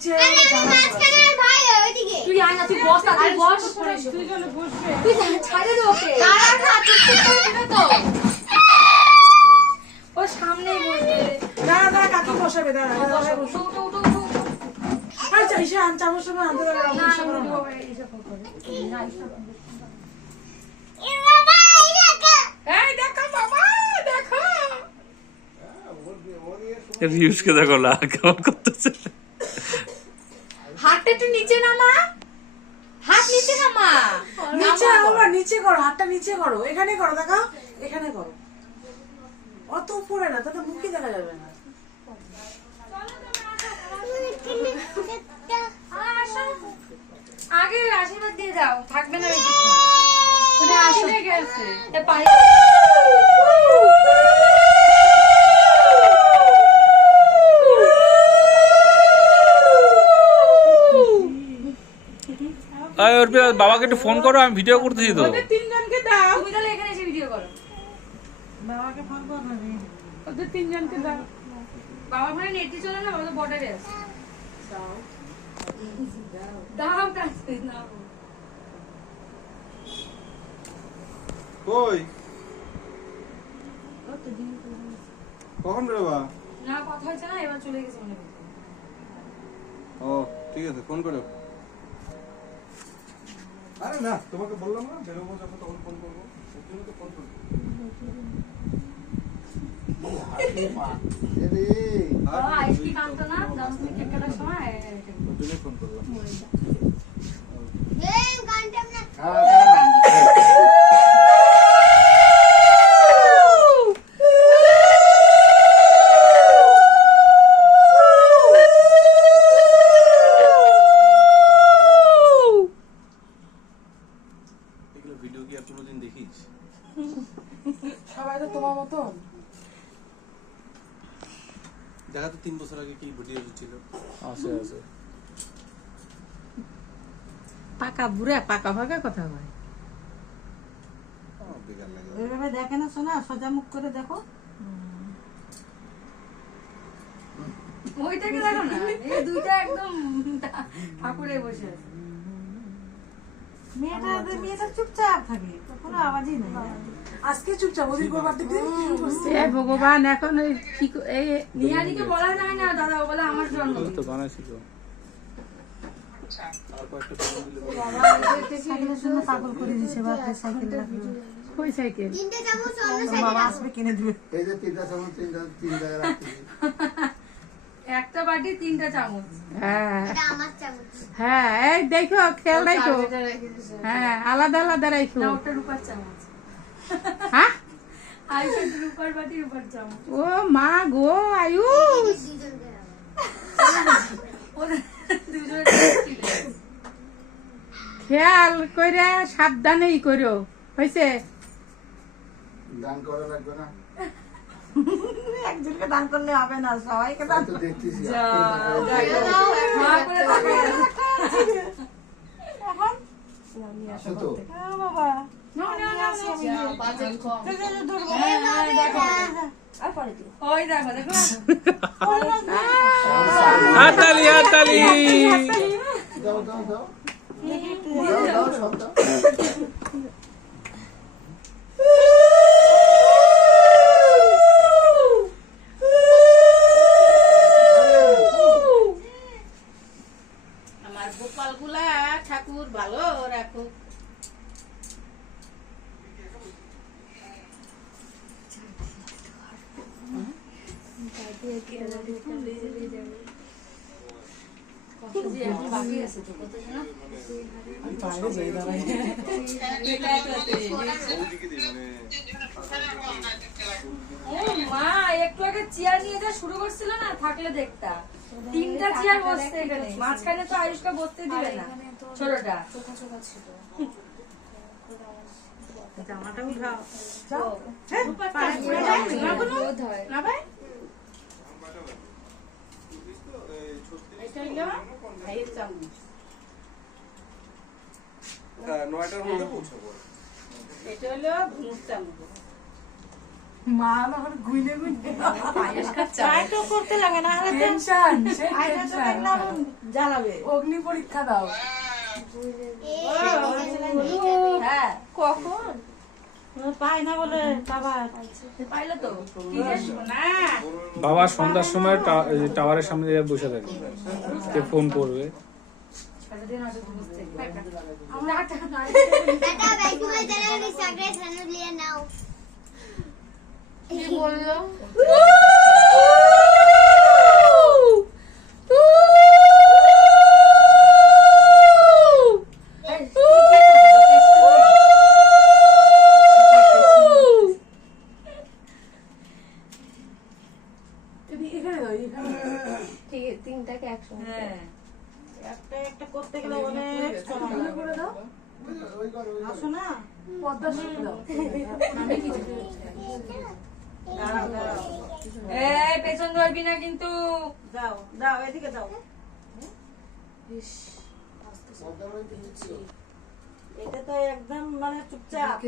হচ্ছে তুই আয় না, তুই বস না, তুই বস, তুই চলে বসবে, তুই ছাড়ে দে ওকে, দাঁড়া না, চুপ করে তো, ও সামনেই বসবে, দাঁড়া দাঁড়া কাকি বসাবে, দাঁড়া দাঁড়া বসো। উঠো উঠো উঠো। আচ্ছা এসে চামচ সব আনতে পারবে না, না এসে করো না। এই দেখো বাবা, দেখো রিউজকে দেখো না কেমন করতেছে। হাতটা একটু নিচে নামা, হাত নিচে নামা, নিচে আবার নিচে করো, হাতটা নিচে করো, এখানে করো, দেখো এখানে করো, অত উপরে না, তাতে মুখই দেখা যাবে না। আগে আশীর্বাদ দিয়ে দাও, থাকবে না বেশি, আসলে গেছে পানি। বাবাকে একটু ফোন করো, আমি ভিডিও করতেছি তো। তিনজনকে দাও, তুমি তাহলে এখানে এসে ভিডিও করো, বাবাকে ফোন করো, ওদের তিনজনকে দাও। বাবার ফোনে নেট চলে না, বাবা তো বর্ডারে আছে, দাও কাছে দাও। কই কখন বেরোবা? না কথা হচ্ছে না, এবার চলে গেছে মনে হয়। ও ঠিক আছে, ফোন করো। আরে না, তোমাকে বললাম না বেরোবো যখন তখন ফোন করবো, ওর জন্য তো ফোন করবো। বাবা আইসক্রিম আনতো না, দাম তুমি কেক কাটার সময় ওর জন্যই ফোন করলাম। এগুলো ভিডিও কি আর কোনোদিন দেখিস? সবাই তো তোমার মতন। দেখা তো 3 বছর আগে কি ভিডিও ছিল। আছে আছে। পাকা বুড়া পাকা ভাগা কথা হয়, বেকার লাগে। ওইভাবে দেখে না শোনা, সোজা মুখ করে দেখো। ওইটাকে দেখো না, এই দুইটা একদম ঠাকুরে বসে আছে। মেয়েটা চুপচাপ থাকে, কোনো আওয়াজই নেই। আজকে চুপচাপ, ওদের করবার দিকে শুরু করছে। এ ভগবান, এখন ওই কি এই নিহারিকে বলা যায় না দাদা, ও বলে আমার জন্ম। তো বানাইছি তো। আর কয়েকটা ফোন দিলে বলো। সাইকেলের জন্য পাগল করে দিছে, বাপরে সাইকেল লাগবে। কই সাইকেল? বাবা আসবে কিনে দিবে। এই যে 3টা চামচ 3 জায়গায় রাখছি। একটা বাটি 3টা চামচ। হ্যাঁ হ্যাঁ, এই দেখো খেয়াল রাখো, হ্যাঁ আলাদা আলাদা রাখো। না ওটা রূপার চামচ। হ্যাঁ আয়ুষ রূপার বাটি, রূপার চামচ। ও মা গো আয়ুষ, ওদের দুজনে খেয়াল কইরা সাবধানেই করো, হয়েছে? দান করা লাগবে না। একজনকে দান করলে হবে না, সবাইকে দান তো দেখতেছি। আসো তো। বাবা ওই দেখো দেখো, হাততালি হাততালি। দাও দাও দাও। দাও দাও সব দাও। আমার গোপাল গুলা ঠাকুর ভালো রাখো। বাকি আছে তো কত জানা। বাইরে যাই দাঁড়াই। ও মা একটু আগে চেয়ার নিয়ে যা শুরু করছিল না, থাকলে দেখতা 3টা চেয়ার বসতে এখানে, মাঝখানে তো আয়ুষকে বসতে দিবে না, ছোটটা। জামাটা উঠাও। না ভাই এটা হইলো ভাইয়ের চামচ। 9টার মধ্যে পৌঁছাবো। এটা হলো ভুনুর চামচ। মা আমার গুইনে গুইনে ট্রাই তো করতে লাগে না হলে টেনশন আয়না তো দেখলে আবার জ্বালাবে। অগ্নি পরীক্ষা দাও। হ্যাঁ কখন পাই না বলে বাবা পাইলো তো কি যে না বাবা সন্ধ্যার সময় টাওয়ারের সামনে দিয়ে বসে থাকে, কে ফোন করবে। बेटा बैठो मैं चला नहीं सगरे सनु लिया नाउ কি বললো এখানে দাও, এখানে ঠিক আছে তিনটাকে একসঙ্গে হ্যাঁ একটা একটা করতে গেলে অনেক সময় করে দাও। আসো না পদ্মা ফুল দাও। এই পেছন ধরবি না কিন্তু যাও যাও এদিকে যাও এটা তো একদম মানে চুপচাপ